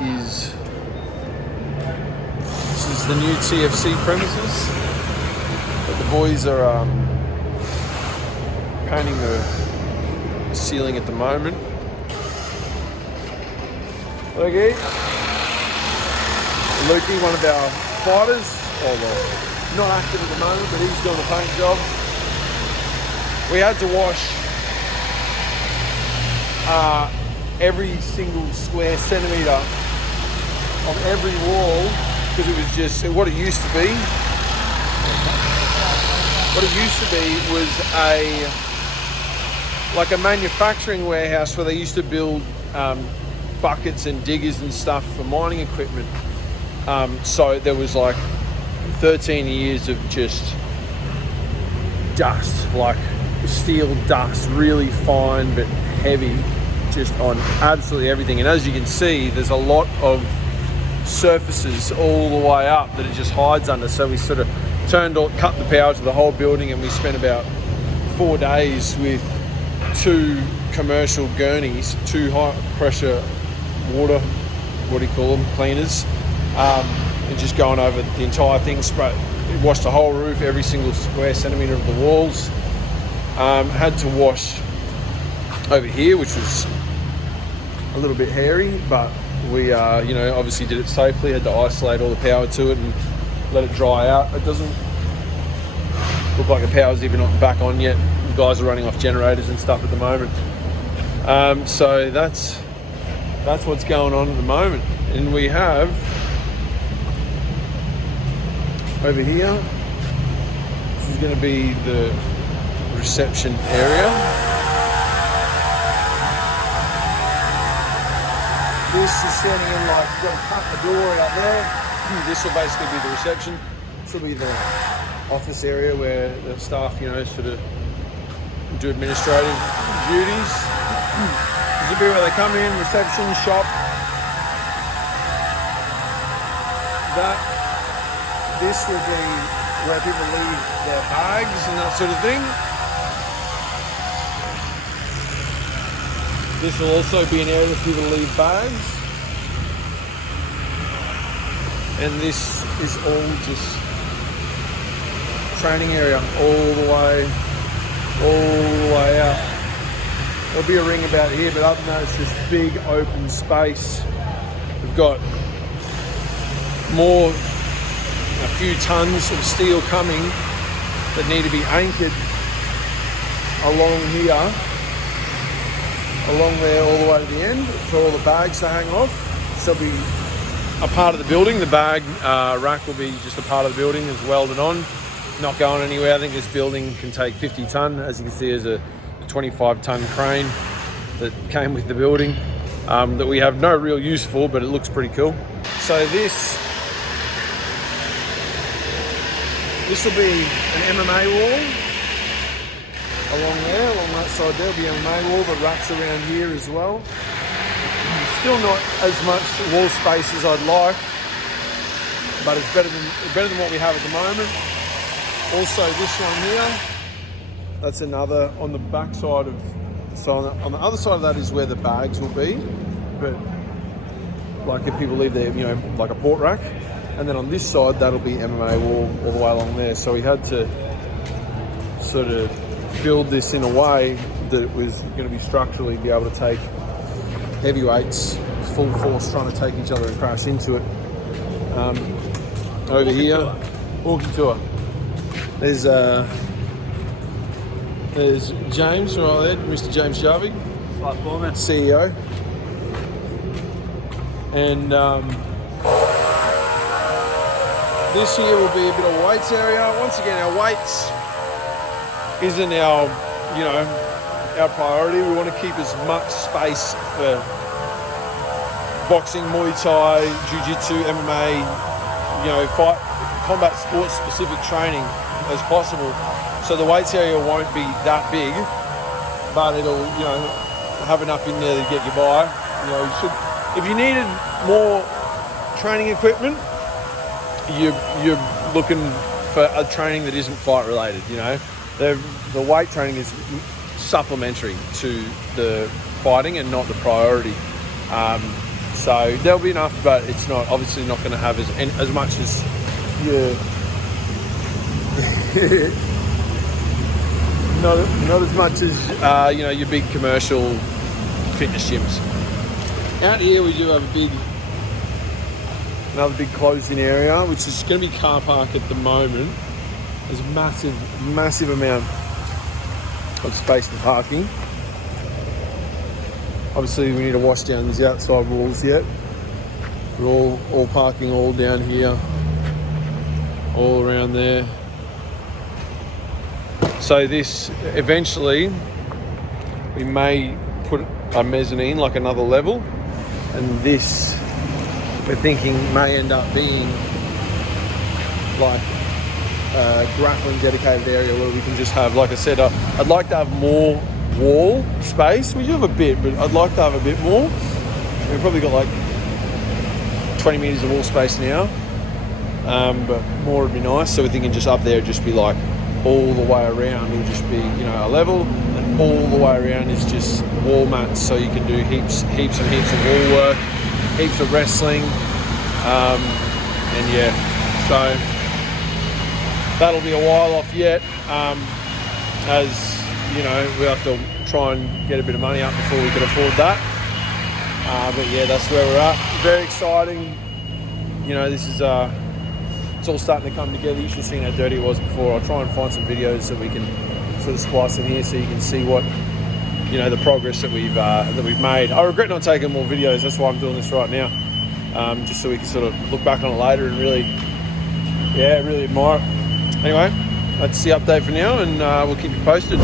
is the new TFC premises. But the boys are painting the ceiling at the moment. Okay. Lukey, one of our fighters, not active at the moment, but he's doing a paint job. We had to wash every single square centimetre of every wall because it was just what it used to be. What it used to be was like a manufacturing warehouse where they used to build buckets and diggers and stuff for mining equipment. So there was like 13 years of just dust, like steel dust, really fine but heavy, just on absolutely everything. And as you can see, there's a lot of surfaces all the way up that it just hides under. So we sort of cut the power to the whole building, and we spent about 4 days with 2 commercial gurneys, 2 high pressure water, what do you call them, cleaners, and just going over the entire thing. It washed the whole roof, every single square centimetre of the walls. Had to wash over here, which was a little bit hairy, but we obviously did it safely. Had to isolate all the power to it and let it dry out. It doesn't look like the power's even not back on yet. The guys are running off generators and stuff at the moment. So that's what's going on at the moment. And we have over here, this is going to be the reception area. This is standing in like, got to cut the door out there. This will basically be the reception. This will be the office area where the staff, sort of do administrative duties. This will be where they come in, reception, shop. This will be where people leave their bags and that sort of thing. This will also be an area for people to leave bags. And this is all just training area all the way out. There'll be a ring about here, but other than that, it's this big open space. We've got a few tons of steel coming that need to be anchored along here, along there all the way to the end for all the bags to hang off. So there'll be a part of the building. The bag rack will be just a part of the building. It's welded on, not going anywhere. I think this building can take 50 tonne. As you can see, there's a 25 tonne crane that came with the building that we have no real use for, but it looks pretty cool. So this will be an MMA wall along that side. There'll be an MMA wall that wraps around here as well. Still not as much wall space as I'd like, but it's better than what we have at the moment. Also this one here, that's another on the back side of, so on the other side of that is where the bags will be, but like if people leave their, like a port rack. And then on this side, that'll be MMA wall all the way along there. So we had to sort of build this in a way that it was going to be structurally be able to take heavyweights full force trying to take each other and crash into it. Over here, walking tour. There's James right there, Mr. James Jarvie, CEO. And this here will be a bit of weights area. Once again, our weights isn't our priority. We want to keep as much space for boxing, Muay Thai, Jiu-Jitsu, MMA, fight, combat sports specific training as possible. So the weights area won't be that big, but it'll, have enough in there to get you by. If you needed more training equipment, you're looking for a training that isn't fight related. The weight training is supplementary to the fighting and not the priority. So there'll be enough, but it's not obviously not going to have as much as not as much as your big commercial fitness gyms. Out here we do have another big closed-in area, which is going to be car park at the moment. There's a massive amount of space for parking. Obviously we need to wash down these outside walls yet. We're all parking all down here, all around there. So this, eventually, we may put a mezzanine, like another level, and this, we're thinking, may end up being like a grappling dedicated area where we can just have, like I said, I'd like to have more wall space. We do have a bit, but I'd like to have a bit more. We've probably got like 20 metres of wall space now, but more would be nice. So we're thinking just up there, just be like all the way around will just be, a level, and all the way around is just wall mats, so you can do heaps and heaps of wall work, heaps of wrestling, and yeah, so that'll be a while off yet, as we have to try and get a bit of money up before we can afford that, but yeah, that's where we're at. Very exciting. This is it's all starting to come together. You should have seen how dirty it was before. I'll try and find some videos that we can sort of splice in here so you can see what, the progress that we've made. I regret not taking more videos. That's why I'm doing this right now, just so we can sort of look back on it later and really admire it. Anyway, that's the update for now, and we'll keep you posted.